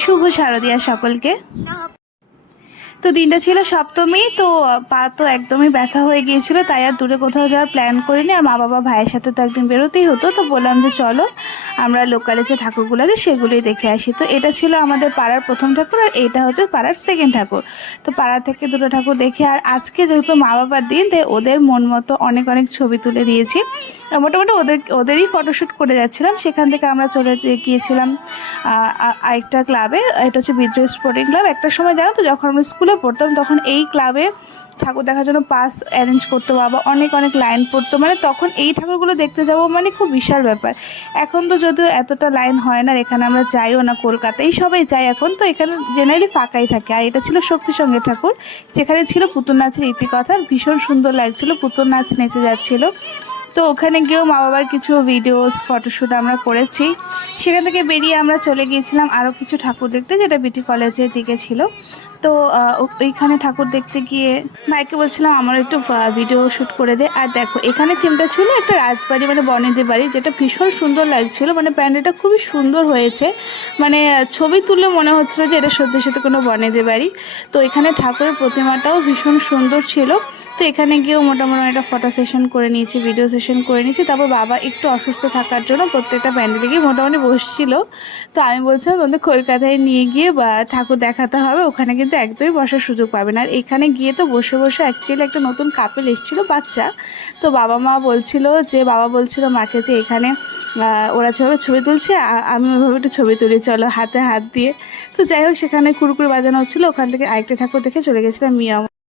শুভ শারদিয়া সকলকে। তো দিনটা ছিল সপ্তমী, তো পা তো একদমই ব্যথা হয়ে গিয়েছিল, তাই আর দূরে কোথাও যাওয়ার প্ল্যান করিনি। আর মা বাবা ভাইয়ের সাথে তো একদিন বেরোতেই হতো, তো বললাম যে চলো আমরা লোকালে যে ঠাকুরগুলো আছে সেগুলোই দেখে আসি। তো এটা ছিল আমাদের পাড়ার প্রথম ঠাকুর, আর এইটা হচ্ছে পাড়ার সেকেন্ড ঠাকুর। তো পাড়া থেকে দুটো ঠাকুর দেখে, আর আজকে যেহেতু মা বাবার দিন, তাই ওদের মন মতো অনেক অনেক ছবি তুলে দিয়েছি। মোটামুটি ওদেরই ফটোশ্যুট করে যাচ্ছিলাম। সেখান থেকে আমরা চলে গিয়েছিলাম আরেকটা ক্লাবে। এটা হচ্ছে বিদ্রোহ স্পোর্টিং ক্লাব। একটা সময় জানো তো, যখন আমরা স্কুলে পড়তাম তখন এই ক্লাবে ঠাকুর দেখার জন্য পাস অ্যারেঞ্জ করতো বাবা, অনেক অনেক লাইন পড়তো। মানে তখন এই ঠাকুরগুলো দেখতে যাবো মানে খুব বিশাল ব্যাপার। এখন তো যদিও এতটা লাইন হয় না, এখানে আমরা যাইও না, কলকাতায় সবাই যায় এখন, তো এখানে জেনারেলি ফাঁকাই থাকে। আর এটা ছিল শক্তি সঙ্গের ঠাকুর, যেখানে ছিল পুতুল নাচের ইতিকথা। ভীষণ সুন্দর লাগছিল, পুতুল নাচ নেচে যাচ্ছিল। তো ওখানে গিয়েও মা বাবার কিছু ভিডিওস ফটোশ্যুট আমরা করেছি। সেখান থেকে বেরিয়ে আমরা চলে গিয়েছিলাম আরও কিছু ঠাকুর দেখতে, যেটা বিটি কলেজের দিকে ছিল। তো ওইখানে ঠাকুর দেখতে গিয়ে মাইকে বলছিলাম আমার একটু ভিডিও শ্যুট করে দে। আর দেখো এখানে থিমটা ছিল একটা রাজবাড়ি, মানে বনেদি বাড়ি, যেটা ভীষণ সুন্দর লাগছিল। মানে প্যান্ডেলটা খুবই সুন্দর হয়েছে, মানে ছবি তুলে মনে হচ্ছিল যে এটা সত্যি সত্যি কোনো বনেদি বাড়ি। তো এখানে ঠাকুরের প্রতিমাটাও ভীষণ সুন্দর ছিল। তো এখানে গিয়েও মোটামুটি একটা ফটো সেশন করে নিয়েছি, ভিডিও সেশন করে নিয়েছি। তারপর বাবা একটু অসুস্থ থাকার জন্য প্রত্যেকটা প্যান্ডেলে গিয়ে মোটামুটি বসছিল। তো আমি বলছিলাম তোমাদের কলকাতায় নিয়ে গিয়ে ঠাকুর দেখাতে হবে, ওখানে কিন্তু একদমই বসার সুযোগ পাবে না। আর এখানে গিয়ে তো বসে বসে অ্যাকচুয়ালি একটা নতুন কাপেল এসেছিলো বাচ্চা। তো বাবা বলছিল মাকে যে এখানে ওরা যেভাবে ছবি তুলছে আমি ওইভাবে একটু ছবি তুলি, চলো, হাতে হাত দিয়ে। তো যাই হোক, সেখানে কুরকুরে বাজানো হচ্ছিলো, ওখান থেকে আরেকটা ঠাকুর দেখে চলে গেছিলাম মিয়া।